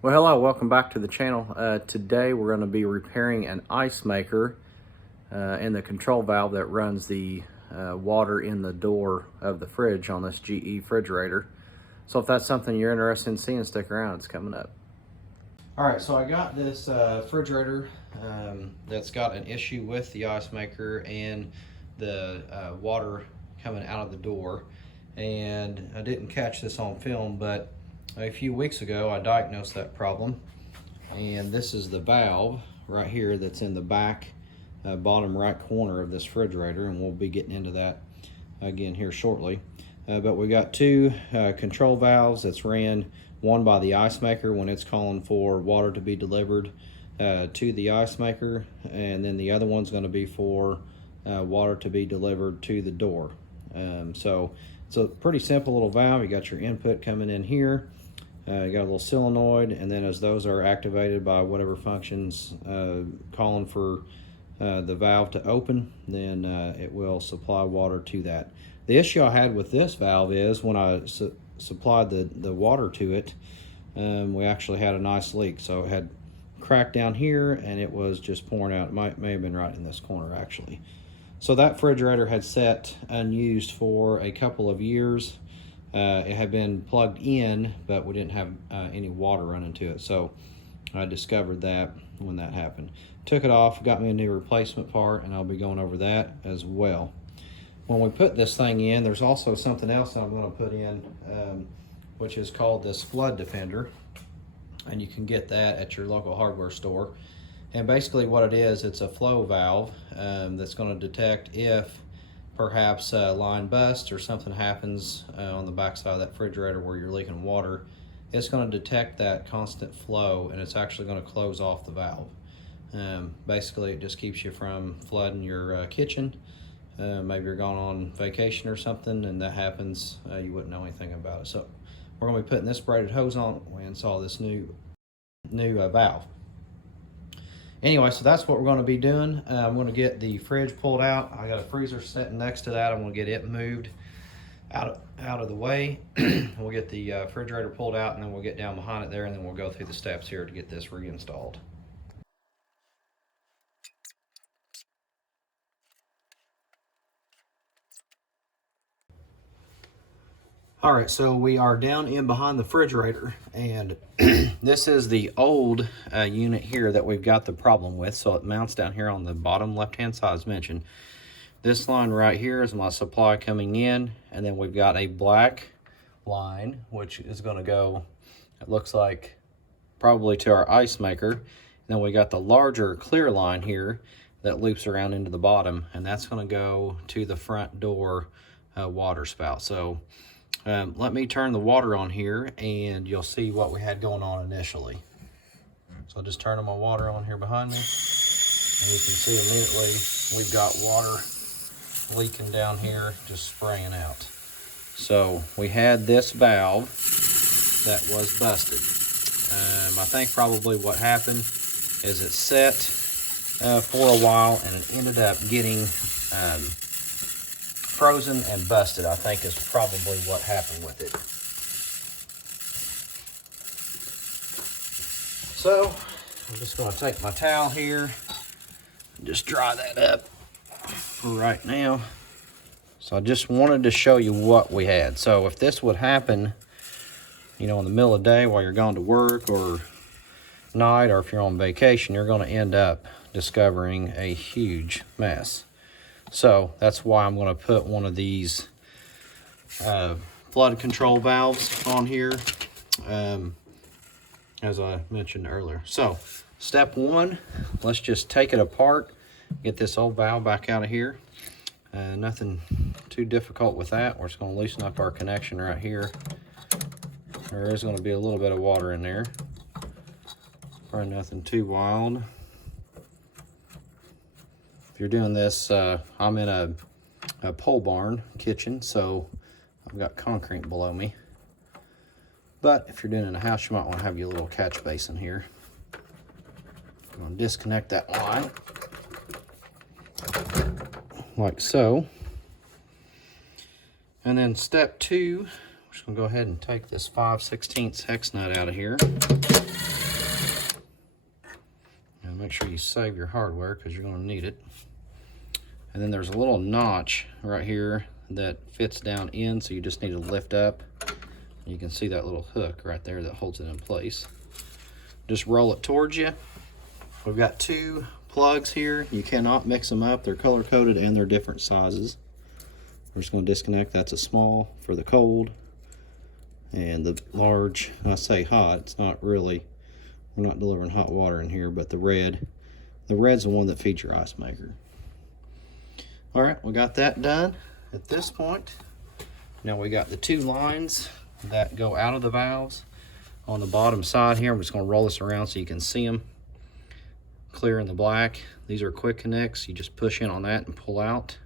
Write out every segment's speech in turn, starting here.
Well, hello, welcome back to the channel. Today we're going to be repairing an ice maker and the control valve that runs the water in the door of the fridge on this GE refrigerator. So if that's something you're interested in seeing, stick around, it's coming up. Alright, so I got this refrigerator that's got an issue with the ice maker and the water coming out of the door. And I didn't catch this on film, but a few weeks ago I diagnosed that problem, and this is the valve right here that's in the back bottom right corner of this refrigerator, and we'll be getting into that again here shortly. But we got two control valves that's ran, one by the ice maker when it's calling for water to be delivered to the ice maker, and then the other one's going to be for water to be delivered to the door. So it's a pretty simple little valve. You got your input coming in here. You got a little solenoid, and then as those are activated by whatever functions calling for the valve to open, then it will supply water to that. The issue I had with this valve is when I supplied the water to it, we actually had a nice leak. So it had cracked down here, and it was just pouring out. It may have been right in this corner, actually. So that refrigerator had sat unused for a couple of years. It had been plugged in, but we didn't have any water running to it. So I discovered that when that happened. Took it off, got me a new replacement part, and I'll be going over that as well. When we put this thing in, there's also something else I'm going to put in, which is called this flood defender. And you can get that at your local hardware store. And basically what it is, it's a flow valve that's going to detect if perhaps a line busts or something happens on the backside of that refrigerator where you're leaking water. It's going to detect that constant flow, and it's actually going to close off the valve. Basically it just keeps you from flooding your kitchen. Maybe you're going on vacation or something and that happens, you wouldn't know anything about it. So we're going to be putting this braided hose on. We install this new valve. Anyway, so that's what we're going to be doing. I'm going to get the fridge pulled out. I got a freezer sitting next to that. I'm going to get it moved out of the way. We'll get the refrigerator pulled out, and then we'll get down behind it there, and then we'll go through the steps here to get this reinstalled. All right, so we are down in behind the refrigerator, and this is the old unit here that we've got the problem with. So it mounts down here on the bottom left-hand side as mentioned. This line right here is my supply coming in, and then we've got a black line, which is gonna go, it looks like, probably to our ice maker. And then we got the larger clear line here that loops around into the bottom, and that's gonna go to the front door water spout. So let me turn the water on here and you'll see what we had going on initially. So I'll just turn my water on here behind me, and you can see immediately we've got water leaking down here, just spraying out. So we had this valve that was busted. I think probably what happened is it set for a while, and it ended up getting frozen and busted, I think is probably what happened with it. So I'm just going to take my towel here and just dry that up for right now. So I just wanted to show you what we had. So if this would happen, you know, in the middle of the day while you're going to work or night, or if you're on vacation, you're going to end up discovering a huge mess. So that's why I'm going to put one of these flood control valves on here, as I mentioned earlier. So step one, let's just take it apart, get this old valve back out of here. Nothing too difficult with that. We're just going to loosen up our connection right here. There is going to be a little bit of water in there. Probably nothing too wild. If you're doing this, I'm in a pole barn kitchen, so I've got concrete below me. But if you're doing it in a house, you might want to have your little catch basin here. I'm going to disconnect that line, like so. And then step two, we're just going to go ahead and take this 5/16 hex nut out of here. Make sure you save your hardware because you're going to need it. And then there's a little notch right here that fits down in, so you just need to lift up. You can see that little hook right there that holds it in place. Just roll it towards you. We've got 2 plugs here. You cannot mix them up. They're color coded and they're different sizes. We're just going to disconnect. That's a small for the cold, and the large, I say hot, it's not really, we're not delivering hot water in here, but the red's the one that feeds your ice maker. All right, we got that done. At this point, now we got the 2 lines that go out of the valves on the bottom side here. I'm just going to roll this around so you can see them clear in the black. These are quick connects. You just push in on that and pull out,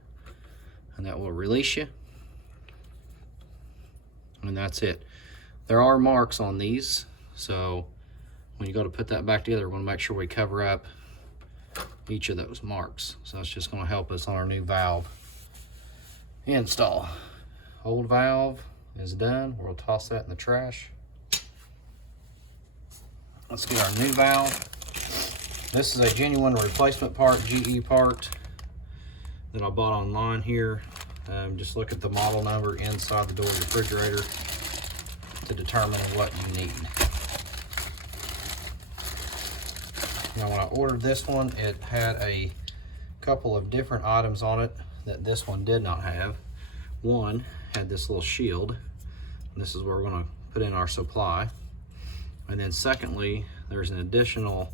and that will release you. And that's it. There are marks on these, so when you go to put that back together, we're going to make sure we cover up each of those marks. So that's just going to help us on our new valve install. Old valve is done. We'll toss that in the trash. Let's get our new valve. This is a genuine replacement part, GE part, that I bought online here. Just look at the model number inside the door of the refrigerator to determine what you need. Now, when I ordered this one, it had a couple of different items on it that this one did not have. One had this little shield, and this is where we're going to put in our supply. And then secondly, there's an additional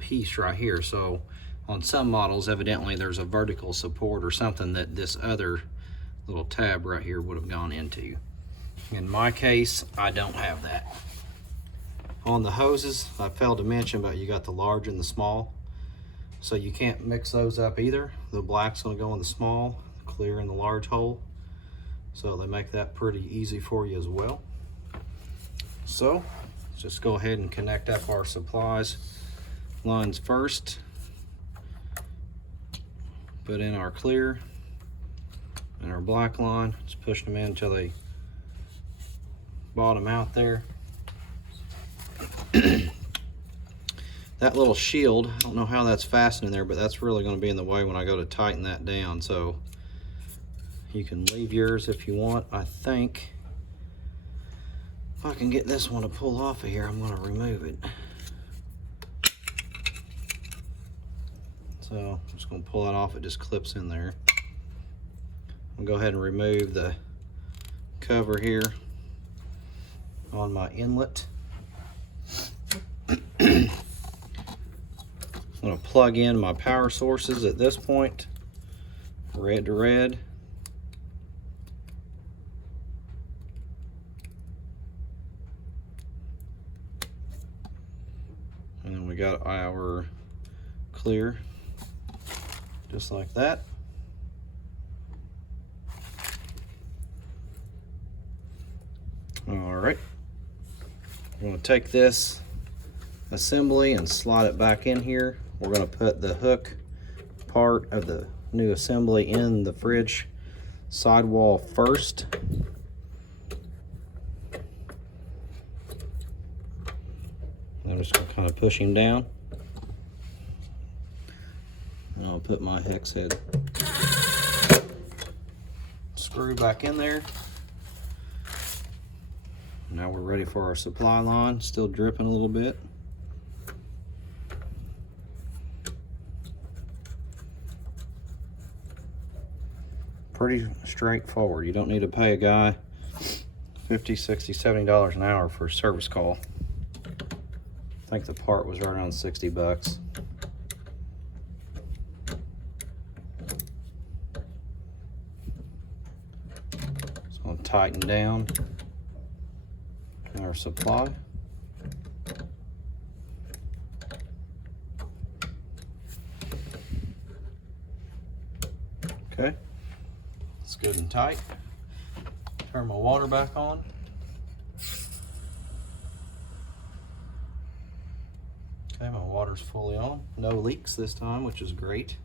piece right here. So on some models, evidently there's a vertical support or something that this other little tab right here would have gone into. In my case, I don't have that. On the hoses, I failed to mention, but you got the large and the small, so you can't mix those up either. The black's going to go in the small, clear in the large hole, so they make that pretty easy for you as well. So let's just go ahead and connect up our supplies lines first. Put in our clear and our black line. Just push them in until they bottom out there. That little shield, I don't know how that's fastened in there, but that's really going to be in the way when I go to tighten that down. So you can leave yours if you want. I think if I can get this one to pull off of here, I'm going to remove it. So I'm just going to pull that off. It just clips in there. I'll go ahead and remove the cover here on my inlet. I'm going to plug in my power sources at this point, red to red. And then we got our clear, just like that. All right, I'm going to take this assembly and slide it back in here. We're going to put the hook part of the new assembly in the fridge sidewall first. I'm just going to kind of push him down. And I'll put my hex head screw back in there. Now we're ready for our supply line. Still dripping a little bit. Pretty straightforward. You don't need to pay a guy $50, $60, $70 an hour for a service call. I think the part was right around 60 bucks. Just going to tighten down our supply. Okay, it's good and tight. Turn my water back on. Okay, my water's fully on. No leaks this time, which is great.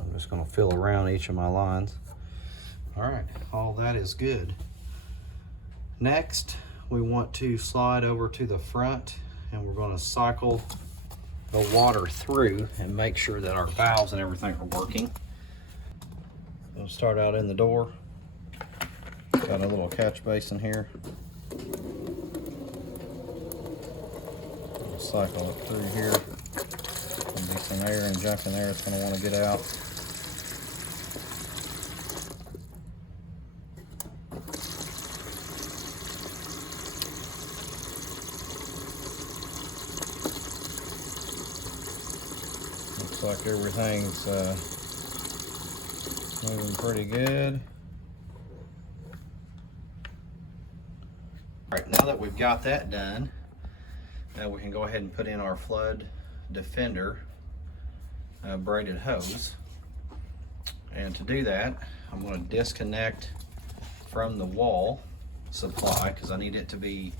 I'm just going to fill around each of my lines. All right, all that is good. Next, we want to slide over to the front, and we're going to cycle the water through and make sure that our valves and everything are working. We'll start out in the door. Got a little catch basin here. We'll cycle it through here. There'll be some air and junk in there it's going to want to get out. Looks like everything's moving pretty good. All right, now that we've got that done, now we can go ahead and put in our flood defender braided hose. And to do that, I'm going to disconnect from the wall supply because I need it to be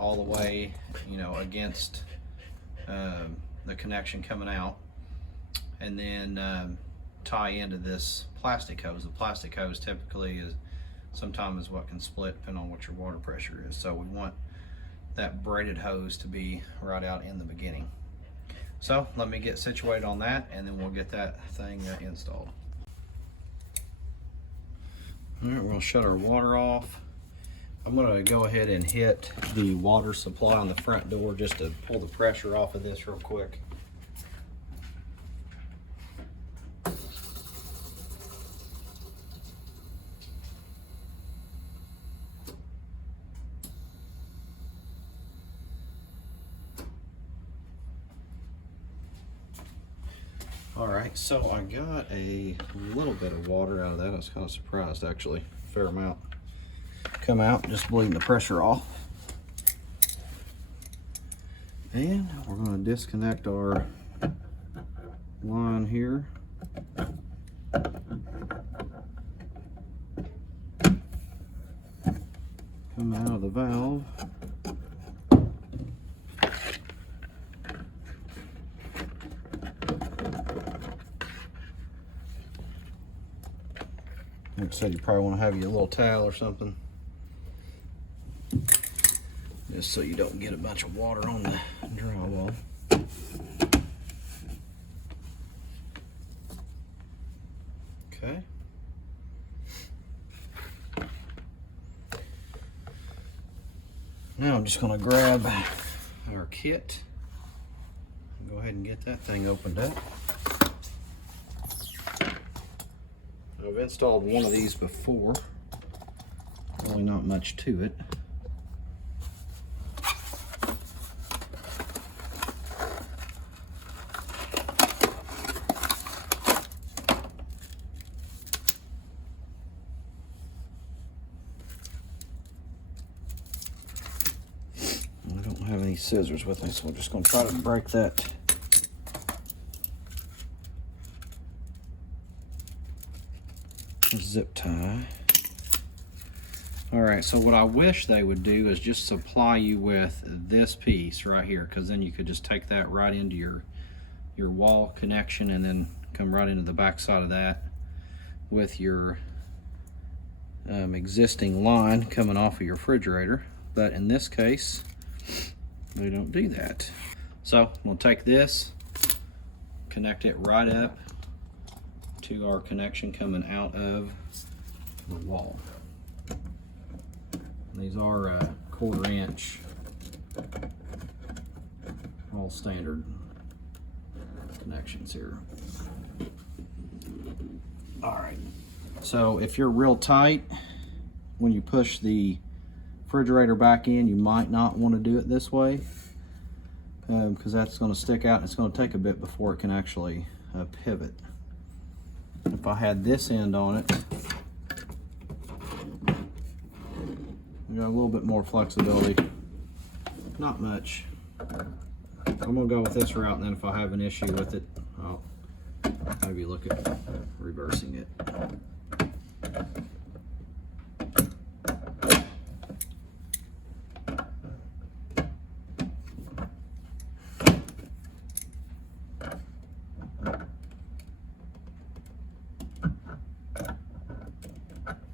all the way, you know, against the connection coming out, and then tie into this plastic hose. The plastic hose typically is sometimes what can split depending on what your water pressure is. So we want that braided hose to be right out in the beginning. So let me get situated on that, and then we'll get that thing installed. All right, we're gonna shut our water off. I'm gonna go ahead and hit the water supply on the front door just to pull the pressure off of this real quick. All right, so I got a little bit of water out of that. I was kind of surprised, actually. A fair amount come out, just bleeding the pressure off. And we're going to disconnect our line here. Come out of the valve. Like I said, you probably want to have your little towel or something, just so you don't get a bunch of water on the drywall. Okay. Now I'm just going to grab our kit and go ahead and get that thing opened up. I've installed one of these before, really not much to it. I don't have any scissors with me, so I'm just going to try to break that zip tie. All right, so what I wish they would do is just supply you with this piece right here, because then you could just take that right into your wall connection and then come right into the back side of that with your existing line coming off of your refrigerator. But in this case, they don't do that. So we'll take this, connect it right up to our connection coming out of the wall. And these are 1/4 inch, all standard connections here. All right, so if you're real tight, when you push the refrigerator back in, you might not want to do it this way, because that's going to stick out and it's going to take a bit before it can actually pivot. If I had this end on it, we got a little bit more flexibility. Not much. I'm gonna go with this route, and then if I have an issue with it, I'll maybe look at reversing it.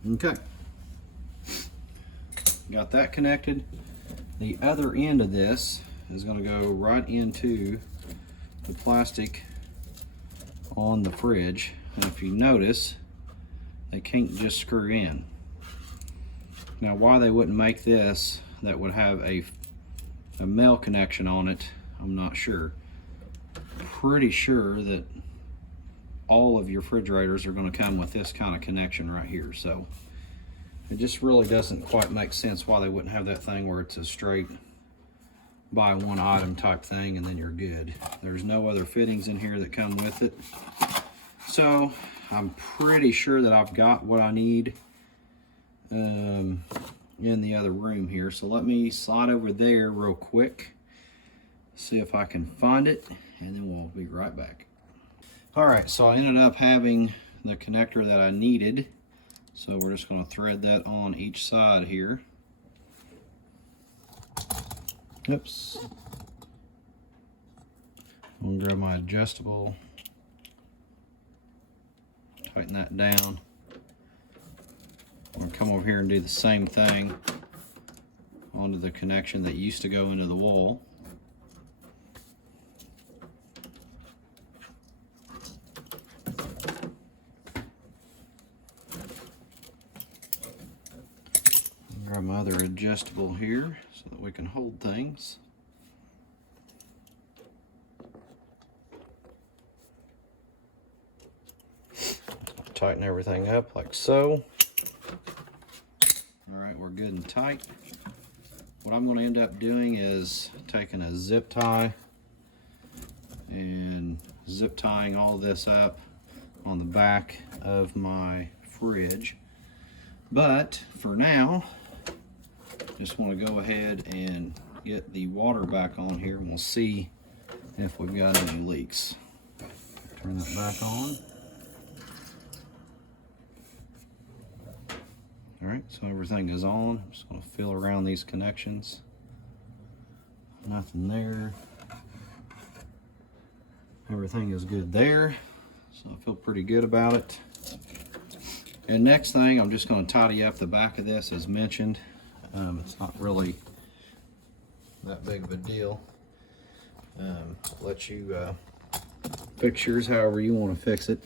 Okay. got that connected. The other end of this is going to go right into the plastic on the fridge. And if you notice, they can't just screw in. Now, why they wouldn't make this that would have a male connection on it, I'm not sure. Pretty sure that all of your refrigerators are going to come with this kind of connection right here. So it just really doesn't quite make sense why they wouldn't have that thing where it's a straight buy one item type thing and then you're good. There's no other fittings in here that come with it. So I'm pretty sure that I've got what I need in the other room here. So let me slide over there real quick, see if I can find it, and then we'll be right back. All right, so I ended up having the connector that I needed. So we're just going to thread that on each side here. Oops. I'm going to grab my adjustable, tighten that down. I'm going to come over here and do the same thing onto the connection that used to go into the wall. Grab my other adjustable here so that we can hold things. Tighten everything up like so. All right, we're good and tight. What I'm going to end up doing is taking a zip tie and zip tying all this up on the back of my fridge. But for now, just want to go ahead and get the water back on here and we'll see if we've got any leaks. Turn that back on. All right, so everything is on. I'm just going to feel around these connections. Nothing there. Everything is good there, so I feel pretty good about it. And next thing, I'm just going to tidy up the back of this as mentioned. It's not really that big of a deal. Let you fix yours however you want to fix it.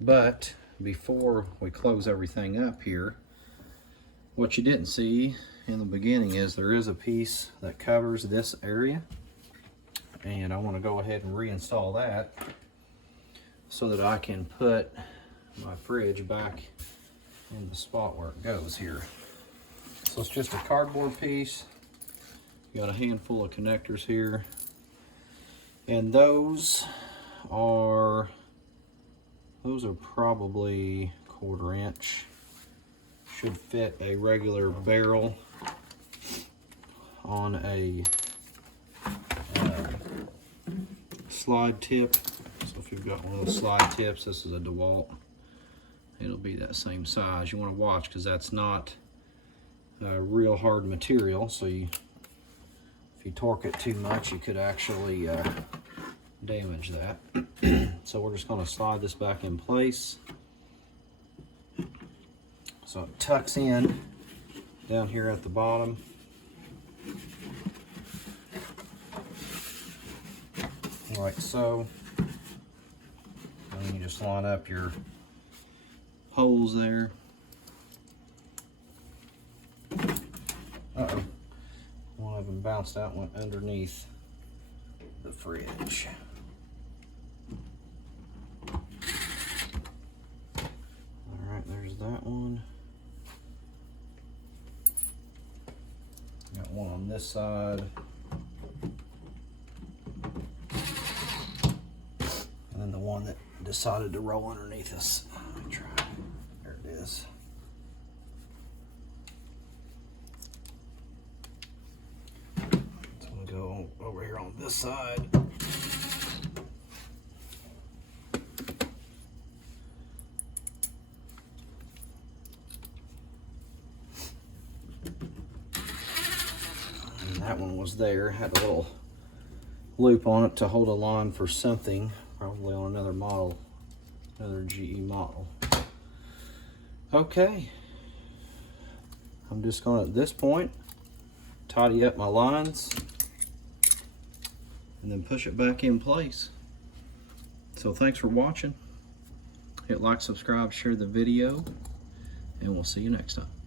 But before we close everything up here, what you didn't see in the beginning is there is a piece that covers this area, and I want to go ahead and reinstall that so that I can put my fridge back in the spot where it goes here. So it's just a cardboard piece. You got a handful of connectors here, and those are probably 1/4 inch. Should fit a regular barrel on a slide tip. So if you've got one of those slide tips, this is a DeWalt, it'll be that same size. You want to watch because that's not real hard material, so if you torque it too much, you could actually damage that. So we're just going to slide this back in place. So it tucks in down here at the bottom. Like so. And then you just line up your holes there. Uh-oh. One of them bounced out and went underneath the fridge. Alright, there's that one. Got one on this side. And then the one that decided to roll underneath us. Let me try. There it is. So I'm gonna go over here on this side. And that one was there, had a little loop on it to hold a line for something, probably on another model, another GE model. Okay, I'm just going to, at this point, tidy up my lines and then push it back in place. So thanks for watching. Hit like, subscribe, share the video, and we'll see you next time.